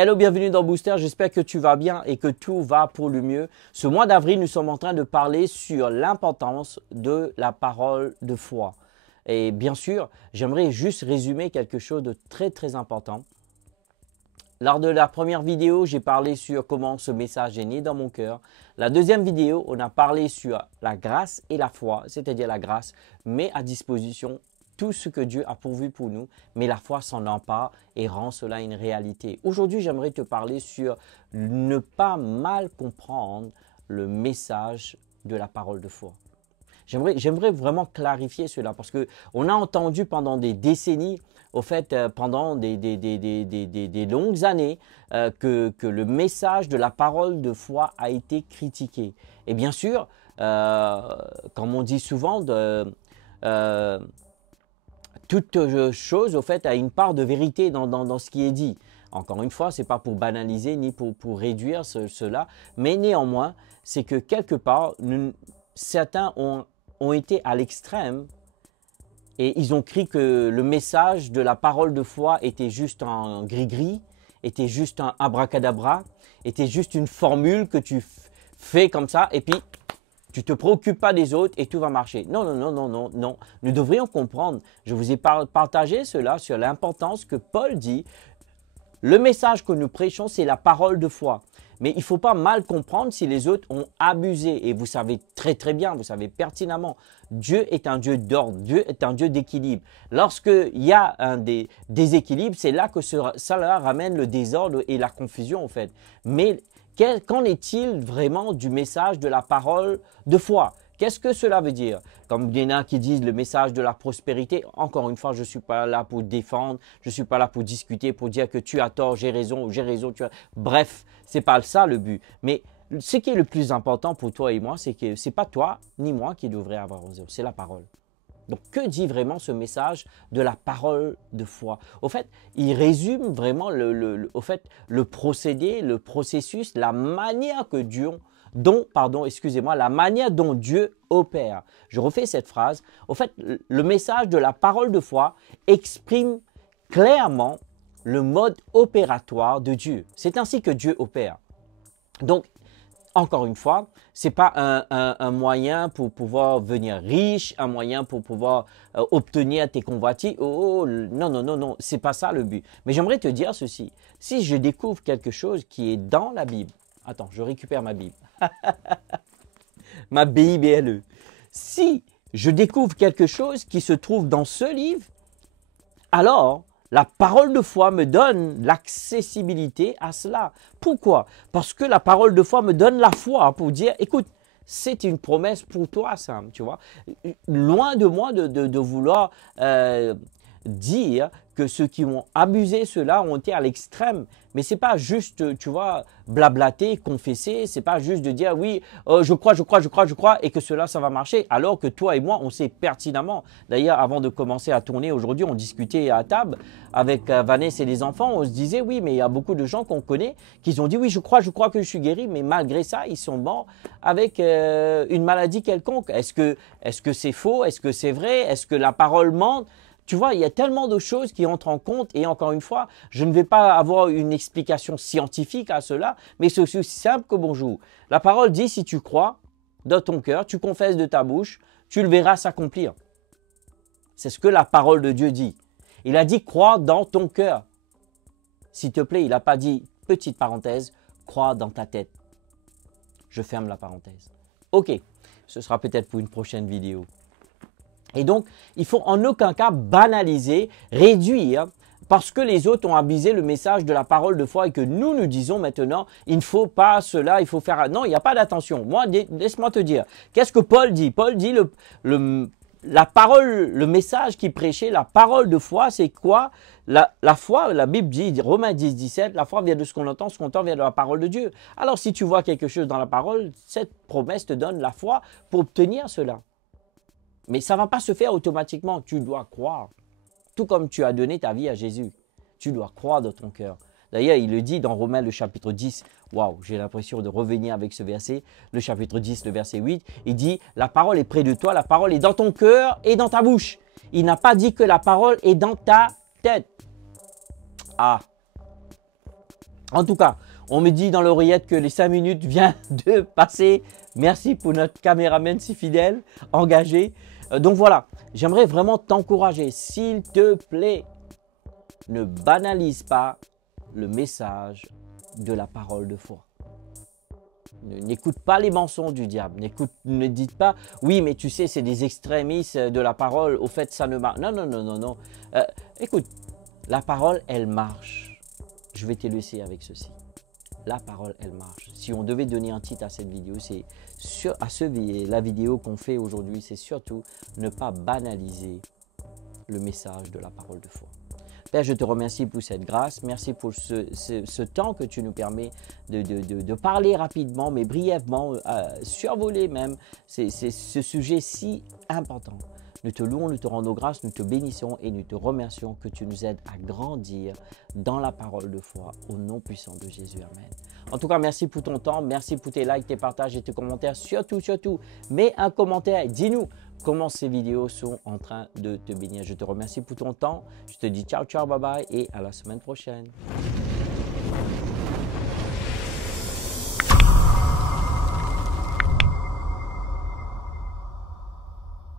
Hello, bienvenue dans Booster, j'espère que tu vas bien et que tout va pour le mieux. Ce mois d'avril, nous sommes en train de parler sur l'importance de la parole de foi. Et bien sûr, j'aimerais juste résumer quelque chose de très important. Lors de la première vidéo, j'ai parlé sur comment ce message est né dans mon cœur. La deuxième vidéo, on a parlé sur la grâce et la foi, c'est-à-dire la grâce met à disposition tout ce que Dieu a pourvu pour nous, mais la foi s'en empare et rend cela une réalité. Aujourd'hui, j'aimerais te parler sur ne pas mal comprendre le message de la parole de foi. J'aimerais vraiment clarifier cela parce qu'on a entendu pendant des décennies, au fait, pendant des longues années, que le message de la parole de foi a été critiqué. Et bien sûr, comme on dit souvent, toute chose, au fait, a une part de vérité dans ce qui est dit. Encore une fois, ce n'est pas pour banaliser ni pour réduire cela, mais néanmoins, c'est que quelque part, certains ont été à l'extrême et ils ont cru que le message de la parole de foi était juste un gris-gris, était juste un abracadabra, était juste une formule que tu fais comme ça et puis tu ne te préoccupes pas des autres et tout va marcher. Non. Nous devrions comprendre. Je vous ai partagé cela sur l'importance que Paul dit. Le message que nous prêchons, c'est la parole de foi. Mais il ne faut pas mal comprendre si les autres ont abusé. Et vous savez très bien, vous savez pertinemment, Dieu est un Dieu d'ordre, Dieu est un Dieu d'équilibre. Lorsqu'il y a un déséquilibre, c'est là que cela ramène le désordre et la confusion en fait. Mais qu'en est-il vraiment du message de la parole de foi? Qu'est-ce que cela veut dire? Comme il y en a qui disent le message de la prospérité, encore une fois, je ne suis pas là pour défendre, je ne suis pas là pour discuter, pour dire que tu as tort, j'ai raison, tu as... Bref, ce n'est pas ça le but. Mais ce qui est le plus important pour toi et moi, c'est que ce n'est pas toi ni moi qui devrait avoir raison, c'est la parole. Donc, que dit vraiment ce message de la parole de foi? Au fait, il résume vraiment le procédé, le processus, la manière que la manière dont Dieu opère. Je refais cette phrase. Au fait, le message de la parole de foi exprime clairement le mode opératoire de Dieu. C'est ainsi que Dieu opère. Donc, encore une fois, ce n'est pas un moyen pour pouvoir devenir riche, un moyen pour pouvoir obtenir tes convoitises. Non, ce n'est pas ça le but. Mais j'aimerais te dire ceci. Si je découvre quelque chose qui est dans la Bible, attends, je récupère ma Bible. Ma Bible. Si je découvre quelque chose qui se trouve dans ce livre, alors la parole de foi me donne l'accessibilité à cela. Pourquoi? Parce que la parole de foi me donne la foi pour dire, écoute, c'est une promesse pour toi, Sam, tu vois. Loin de moi de vouloir dire que ceux qui ont abusé cela ont été à l'extrême. Mais ce n'est pas juste, tu vois, blablater, confesser. Ce n'est pas juste de dire oui, je crois et que cela, ça va marcher. Alors que toi et moi, on sait pertinemment. D'ailleurs, avant de commencer à tourner aujourd'hui, on discutait à table avec Vanessa et les enfants. On se disait oui, mais il y a beaucoup de gens qu'on connaît qui ont dit oui, je crois que je suis guéri. Mais malgré ça, ils sont morts avec une maladie quelconque. Est-ce que c'est faux? Est-ce que c'est vrai? Est-ce que la parole ment? Tu vois, il y a tellement de choses qui entrent en compte et encore une fois, je ne vais pas avoir une explication scientifique à cela, mais c'est aussi simple que bonjour. La parole dit, si tu crois dans ton cœur, tu confesses de ta bouche, tu le verras s'accomplir. C'est ce que la parole de Dieu dit. Il a dit, crois dans ton cœur. S'il te plaît, il n'a pas dit, petite parenthèse, crois dans ta tête. Je ferme la parenthèse. Ok, ce sera peut-être pour une prochaine vidéo. Et donc, il faut en aucun cas banaliser, réduire, parce que les autres ont abusé le message de la parole de foi et que nous disons maintenant, il ne faut pas cela, il faut faire... Non, il n'y a pas d'attention. Moi, laisse-moi te dire, qu'est-ce que Paul dit? Paul dit la parole, le message qu'il prêchait, la parole de foi, c'est quoi? La foi, la Bible dit, Romains 10, 17, la foi vient de ce qu'on entend vient de la parole de Dieu. Alors, si tu vois quelque chose dans la parole, cette promesse te donne la foi pour obtenir cela. Mais ça ne va pas se faire automatiquement. Tu dois croire. Tout comme tu as donné ta vie à Jésus. Tu dois croire dans ton cœur. D'ailleurs, il le dit dans Romains le chapitre 10. Waouh, j'ai l'impression de revenir avec ce verset. Le chapitre 10, le verset 8. Il dit, la parole est près de toi, la parole est dans ton cœur et dans ta bouche. Il n'a pas dit que la parole est dans ta tête. Ah, En tout cas, on me dit dans l'oreillette que les 5 minutes viennent de passer. Merci pour notre caméraman si fidèle, engagé. Donc voilà, j'aimerais vraiment t'encourager. S'il te plaît, ne banalise pas le message de la parole de foi. N'écoute pas les mensonges du diable. Ne dites pas, oui, mais tu sais, c'est des extrémistes de la parole. Au fait, ça ne marche. Non, non, non, non, non. Écoute, la parole, elle marche. Je vais te laisser avec ceci. La parole, elle marche. Si on devait donner un titre à cette vidéo, c'est la vidéo qu'on fait aujourd'hui, c'est surtout ne pas banaliser le message de la parole de foi. Père, je te remercie pour cette grâce. Merci pour ce temps que tu nous permets de parler rapidement, mais brièvement, survoler même ce sujet si important. Nous te louons, nous te rendons grâce, nous te bénissons et nous te remercions que tu nous aides à grandir dans la parole de foi au nom puissant de Jésus. Amen. En tout cas, merci pour ton temps, merci pour tes likes, tes partages et tes commentaires. Surtout, mets un commentaire et dis-nous comment ces vidéos sont en train de te bénir. Je te remercie pour ton temps. Je te dis ciao, ciao, bye bye et à la semaine prochaine.